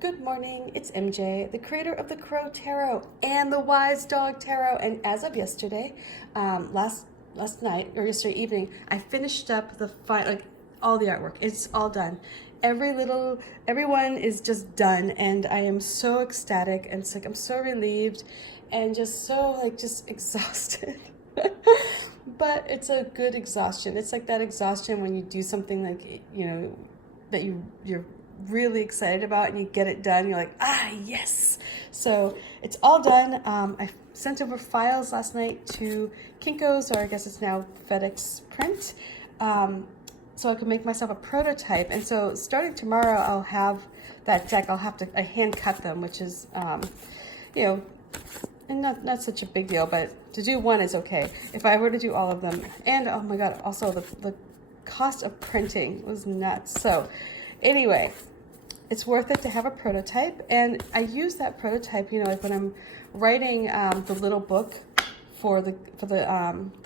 Good morning, it's MJ, the creator of the Crow Tarot and the Wise Dog Tarot. And as of yesterday, last night or yesterday evening, I finished up all the artwork. It's all done. Everyone is just done, and I am so ecstatic and it's like I'm so relieved and just so just exhausted. But it's a good exhaustion. It's like that exhaustion when you do something that you're really excited about and you get it done. You're like, yes. So it's all done. I sent over files last night to Kinko's, or I guess it's now FedEx Print, so I could make myself a prototype. And so starting tomorrow, I'll have that deck. I hand cut them, which is and not such a big deal, but to do one is okay. If I were to do all of them, and oh my god, also the cost of printing was nuts. So anyway, it's worth it to have a prototype, and I use that prototype, like when I'm writing the little book for the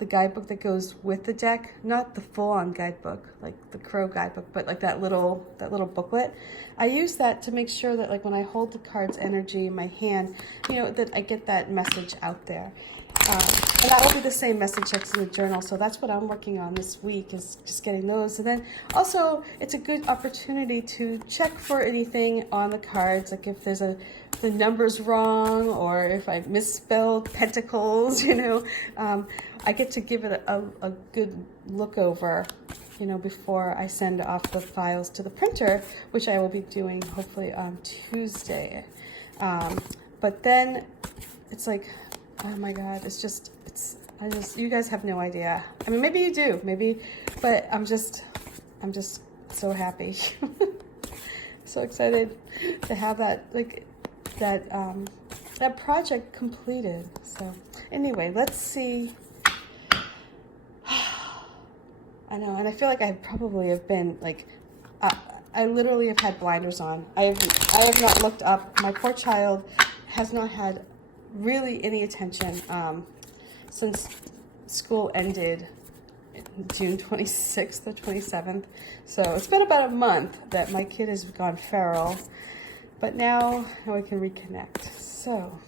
guidebook that goes with the deck, not the full-on guidebook, like the Crow guidebook, but like that little booklet. I use that to make sure that when I hold the card's energy in my hand, that I get that message out there. And that will be the same message that's in the journal. So that's what I'm working on this week, is just getting those. And then also it's a good opportunity to check for anything on the cards, like if the number's wrong or if I misspelled pentacles, I get to give it a good look over, before I send off the files to the printer, which I will be doing hopefully on Tuesday. But then it's like, oh my god, you guys have no idea. I mean, maybe you do, but I'm just so happy. So excited to have that project completed. So anyway, let's see. I know, and I feel like I probably have been I literally have had blinders on. I have not looked up. My poor child has not had really any attention since school ended June 26th or 27th. So it's been about a month that my kid has gone feral, but now we can reconnect. So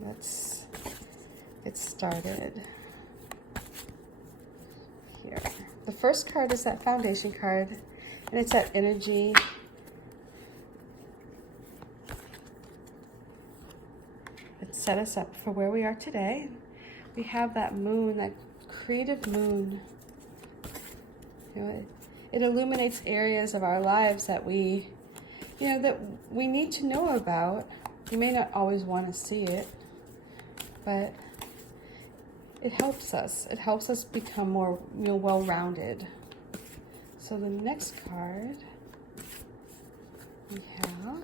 let's get started here. The first card is that foundation card, and it's that energy. Set us up for where we are today. We have that moon, that creative moon. It illuminates areas of our lives that we need to know about. You may not always want to see it, but it helps us. It helps us become more well-rounded. So the next card we have,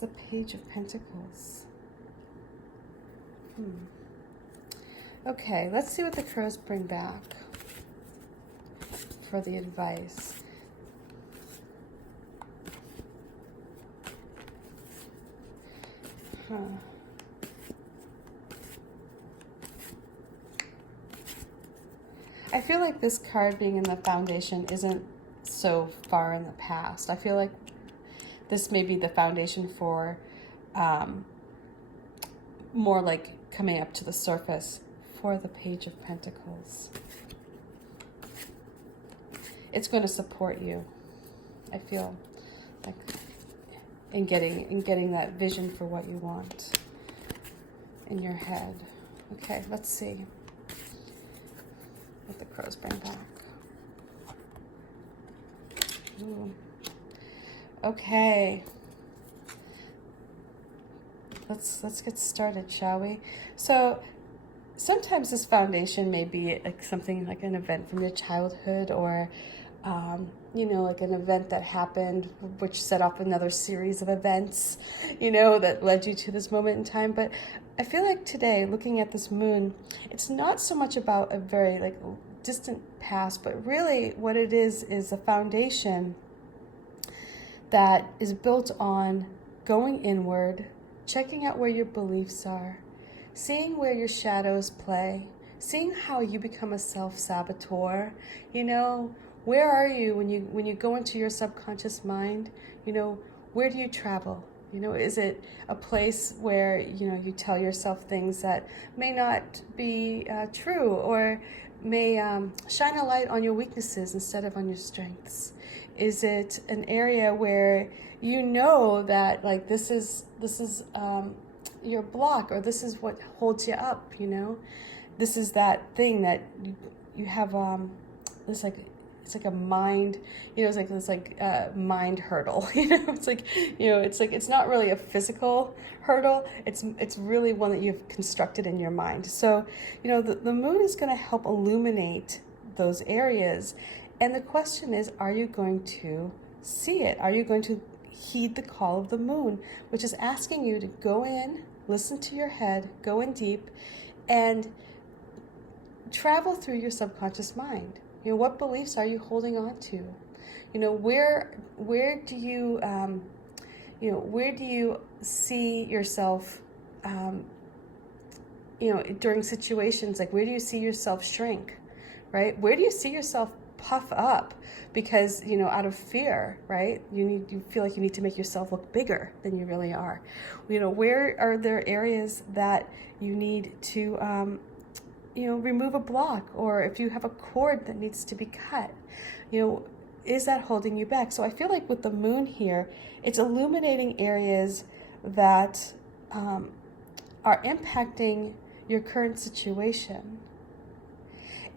the Page of Pentacles. Okay, let's see what the crows bring back for the advice. I feel like this card being in the foundation isn't so far in the past. I feel like this may be the foundation for more like coming up to the surface for the Page of Pentacles. It's going to support you, I feel, like in getting that vision for what you want in your head. Okay, let's see what the crows bring back. Ooh. Okay, let's get started, shall we? So sometimes this foundation may be like something like an event from your childhood, or like an event that happened which set off another series of events, that led you to this moment in time. But I feel like today, looking at this moon, it's not so much about a very distant past, but really what it is a foundation that is built on going inward, checking out where your beliefs are, seeing where your shadows play, seeing how you become a self-saboteur. You know, where are you when you go into your subconscious mind? You know, where do you travel? You know, is it a place where, you know, you tell yourself things that may not be true, or may shine a light on your weaknesses instead of on your strengths? Is it an area where you know that, like, this is your block, or this is what holds you up, you know? This is that thing that you have this, like, it's like a mind, you know, it's like this, like mind hurdle, you know. It's like, you know, it's not really a physical hurdle, it's really one that you've constructed in your mind. So, you know, the moon is going to help illuminate those areas, and the question is, are you going to see it? Are you going to heed the call of the moon, which is asking you to go in, listen to your head, go in deep, and travel through your subconscious mind. You know, what beliefs are you holding on to? You know, where do you, you know, where do you see yourself, you know, during situations, like, where do you see yourself shrink, right? Where do you see yourself puff up because, you know, out of fear, right? You feel like you need to make yourself look bigger than you really are. You know, where are there areas that you need to, you know, remove a block, or if you have a cord that needs to be cut, you know, is that holding you back? So I feel like with the moon here, it's illuminating areas that are impacting your current situation.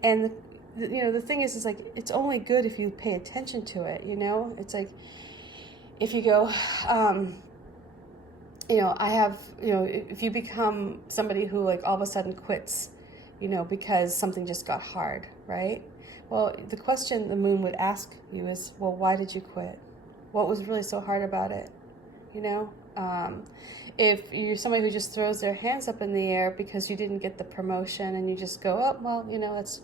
And you know, the thing is like, it's only good if you pay attention to it. You know, it's like, if you go, you know, I have, you know, if you become somebody who, like, all of a sudden quits, you know, because something just got hard, right? Well, the question the moon would ask you is, well, why did you quit? What was really so hard about it? You know, if you're somebody who just throws their hands up in the air because you didn't get the promotion, and you just go, oh, well, you know, that's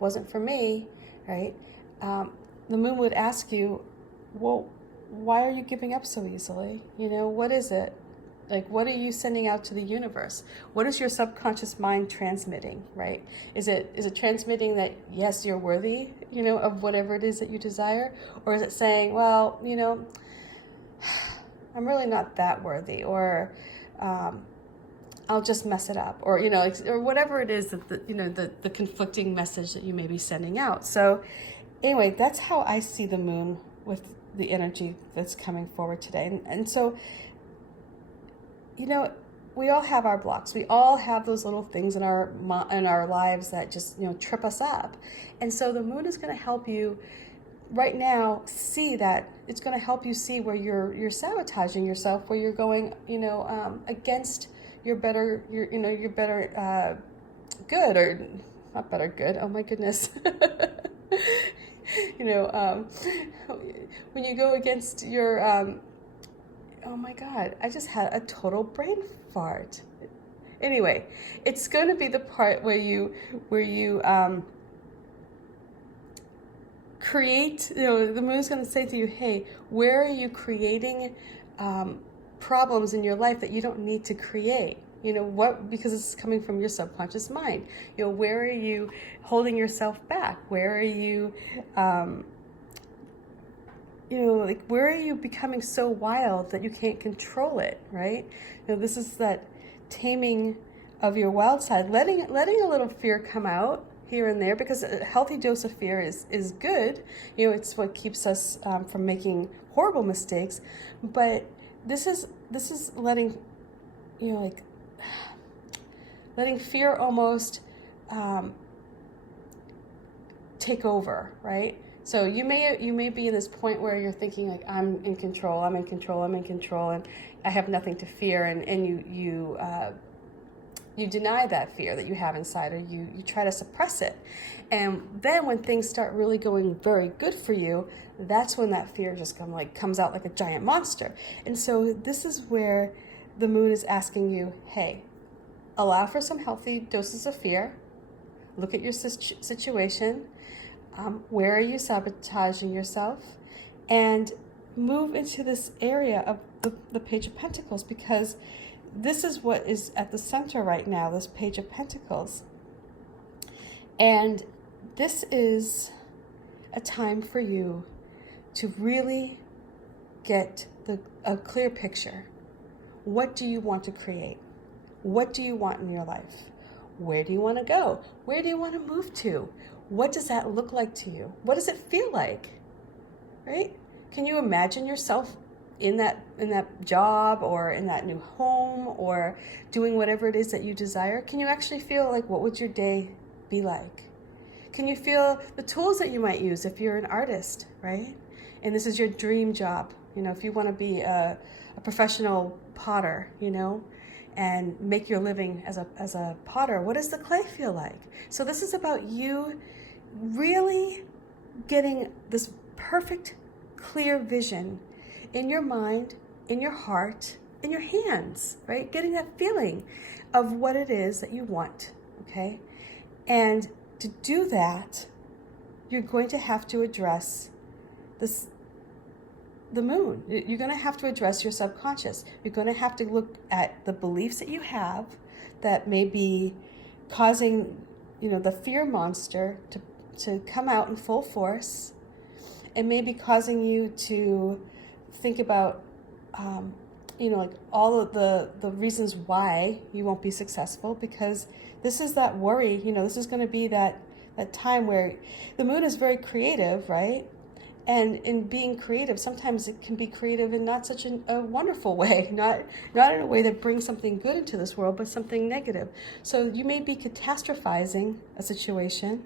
wasn't for me, right? The moon would ask you, well, why are you giving up so easily? You know, what is it? Like, what are you sending out to the universe? What is your subconscious mind transmitting, right? Is it transmitting that, yes, you're worthy, you know, of whatever it is that you desire? Or is it saying, well, you know, I'm really not that worthy, or I'll just mess it up, or, you know, or whatever it is that you know, the conflicting message that you may be sending out. So anyway, that's how I see the moon with the energy that's coming forward today. And so, you know, we all have our blocks. We all have those little things in our lives that just, you know, trip us up. And so the moon is going to help you right now see that. It's going to help you see where you're sabotaging yourself, where you're going, you know, against your better, your better good, or not better good. Oh my goodness. You know, when you go against your, oh my God, I just had a total brain fart. Anyway, it's going to be the part where you create, you know, the moon's going to say to you, hey, where are you creating problems in your life that you don't need to create? You know, what, because it's coming from your subconscious mind. You know, where are you holding yourself back? Where are you, you know, like, where are you becoming so wild that you can't control it, right? You know, this is that taming of your wild side, letting a little fear come out here and there, because a healthy dose of fear is good. You know, it's what keeps us from making horrible mistakes. But this is letting, you know, like, letting fear almost take over, right? So you may be in this point where you're thinking, like, I'm in control, and I have nothing to fear, and you deny that fear that you have inside, or you try to suppress it. And then when things start really going very good for you, that's when that fear just comes out like a giant monster. And so this is where the moon is asking you, hey, allow for some healthy doses of fear. Look at your situation. Where are you sabotaging yourself? And move into this area of the Page of Pentacles, because this is what is at the center right now, this Page of Pentacles. And this is a time for you to really get a clear picture. What do you want to create? What do you want in your life? Where do you want to go? Where do you want to move to? What does that look like to you? What does it feel like? Right? Can you imagine yourself in that job or in that new home or doing whatever it is that you desire? Can you actually feel like, what would your day be like? Can you feel the tools that you might use if you're an artist, right? And this is your dream job. If you want to be a professional potter, and make your living as a potter, what does the clay feel like? So this is about you really getting this perfect, clear vision in your mind, in your heart, in your hands, right? Getting that feeling of what it is that you want, okay? And to do that, you're going to have to address the moon. You're going to have to address your subconscious. You're going to have to look at the beliefs that you have that may be causing, the fear monster to come out in full force, and maybe causing you to think about, like all of the reasons why you won't be successful, because this is that worry, this is going to be that time where the moon is very creative, right? And in being creative, sometimes it can be creative in not such a wonderful way, not in a way that brings something good into this world, but something negative. So you may be catastrophizing a situation,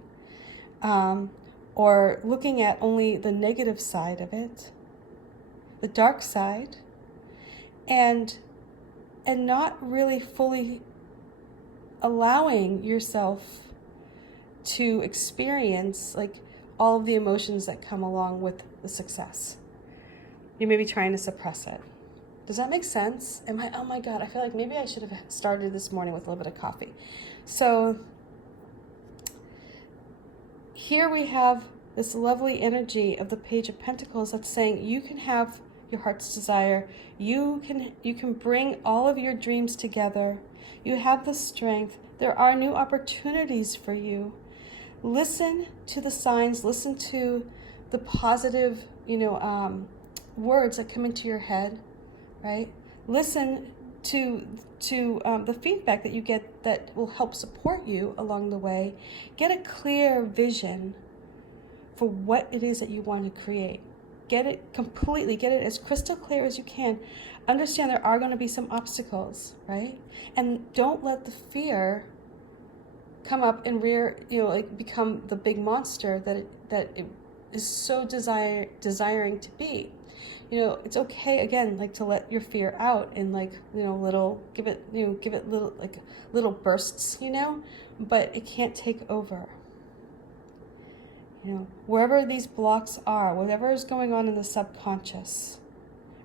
or looking at only the negative side of it, the dark side, and not really fully allowing yourself to experience like all of the emotions that come along with the success. You may be trying to suppress it. Does that make sense? Oh my God, I feel like maybe I should have started this morning with a little bit of coffee. So here we have this lovely energy of the Page of Pentacles that's saying you can have your heart's desire. You can bring all of your dreams together. You have the strength. There are new opportunities for you. Listen to the signs. Listen to the positive, words that come into your head, right? Listen to the feedback that you get that will help support you along the way. Get a clear vision for what it is that you want to create. Get it as crystal clear as you can. Understand there are going to be some obstacles, right? And don't let the fear come up and become the big monster that it is so desiring to be. It's okay again, to let your fear out in give it little bursts, but it can't take over. Wherever these blocks are, whatever is going on in the subconscious,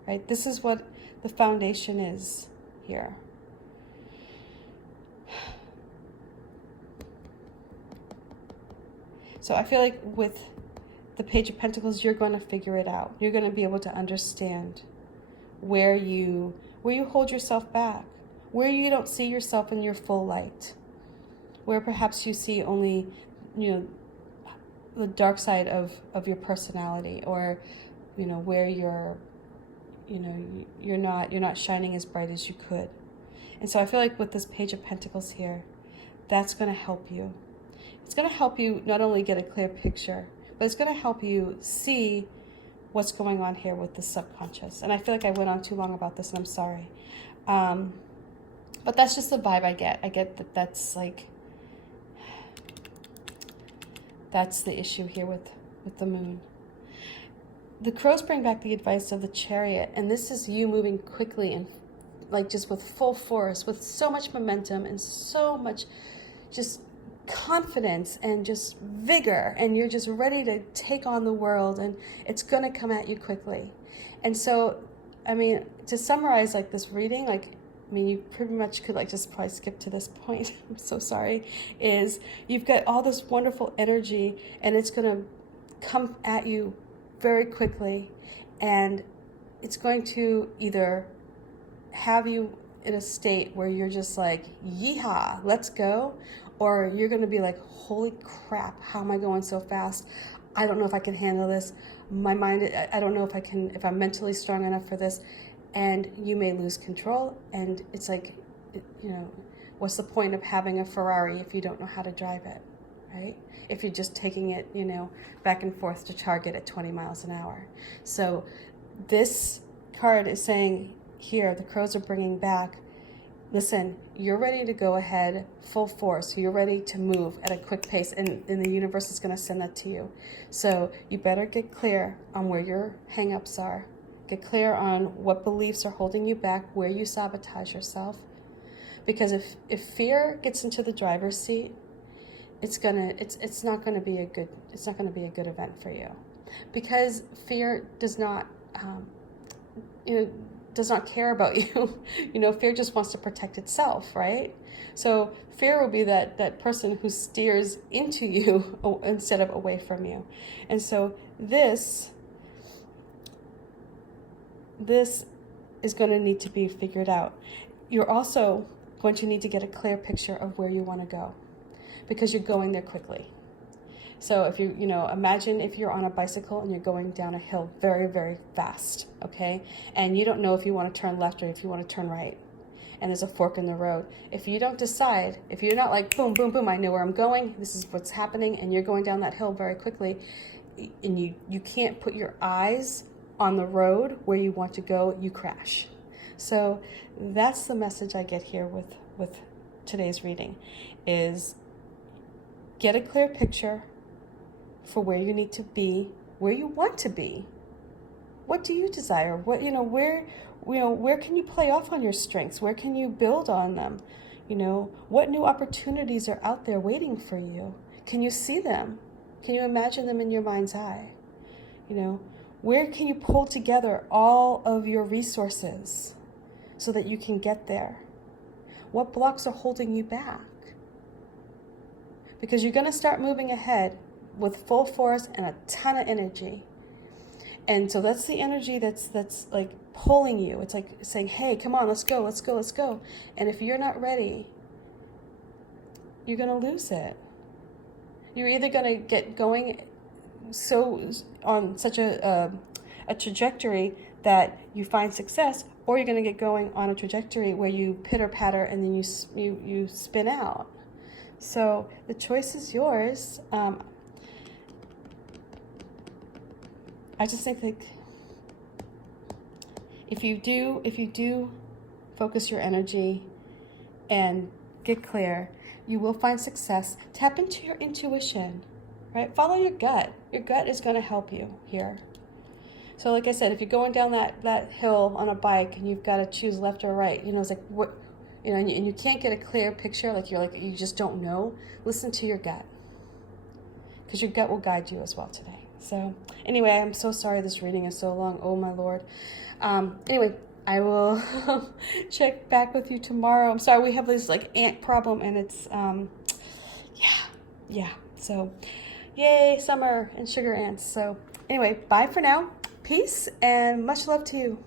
right? This is what the foundation is here. So I feel like with the Page of Pentacles, you're going to figure it out. You're going to be able to understand where you hold yourself back, where you don't see yourself in your full light, where perhaps you see only, the dark side of your personality, or, where you're not shining as bright as you could. And so I feel like with this Page of Pentacles here, that's going to help you. It's going to help you not only get a clear picture, but it's going to help you see what's going on here with the subconscious. And I feel like I went on too long about this, and I'm sorry. But that's just the vibe I get. I get that that's the issue here with the moon. The crows bring back the advice of the Chariot, and this is you moving quickly and just with full force, with so much momentum and so much just confidence and just vigor, and you're just ready to take on the world, and it's going to come at you quickly. And so, to summarize this reading, you pretty much could just probably skip to this point. I'm so sorry. Is you've got all this wonderful energy, and it's going to come at you very quickly, and it's going to either have you in a state where you're just yeehaw, let's go, or you're going to be like, holy crap, how am I going so fast? I don't know if I can handle this. My mind, I don't know if I'm mentally strong enough for this. And you may lose control. And it's like, what's the point of having a Ferrari if you don't know how to drive it, right? If you're just taking it, back and forth to Target at 20 miles an hour. So this card is saying here, the crows are bringing back, listen, you're ready to go ahead full force. You're ready to move at a quick pace, and the universe is going to send that to you. So you better get clear on where your hang-ups are. Get clear on what beliefs are holding you back, where you sabotage yourself. Because if fear gets into the driver's seat, it's not going to be a good event for you. Because fear does not care about you. Fear just wants to protect itself, right? So fear will be that person who steers into you instead of away from you. And so this is going to need to be figured out. You're also going to need to get a clear picture of where you want to go, because you're going there quickly. So if imagine if you're on a bicycle and you're going down a hill very, very fast, okay? And you don't know if you want to turn left or if you want to turn right. And there's a fork in the road. If you don't decide, if you're not like, boom, boom, boom, I know where I'm going, this is what's happening, and you're going down that hill very quickly, and you can't put your eyes on the road where you want to go, you crash. So that's the message I get here with today's reading, is get a clear picture for where you need to be, where you want to be. What do you desire? Where can you play off on your strengths? Where can you build on them? What new opportunities are out there waiting for you? Can you see them? Can you imagine them in your mind's eye? Where can you pull together all of your resources so that you can get there? What blocks are holding you back? Because you're going to start moving ahead with full force and a ton of energy. And so that's the energy that's like pulling you. It's like saying, hey, come on, let's go, let's go, let's go. And if you're not ready, you're going to lose it. You're either going to get going on such a trajectory that you find success, or you're going to get going on a trajectory where you pitter-patter and then you spin out. So the choice is yours. I just think if you do focus your energy and get clear, you will find success. Tap into your intuition, right? Follow your gut. Your gut is going to help you here. So like I said, if you're going down that hill on a bike and you've got to choose left or right, it's like what, and you can't get a clear picture, you just don't know. Listen to your gut, because your gut will guide you as well today. So anyway, I'm so sorry this reading is so long. Oh my Lord. Anyway, I will check back with you tomorrow. I'm sorry, we have this ant problem, and it's yeah. So yay, summer and sugar ants. So anyway, bye for now. Peace and much love to you.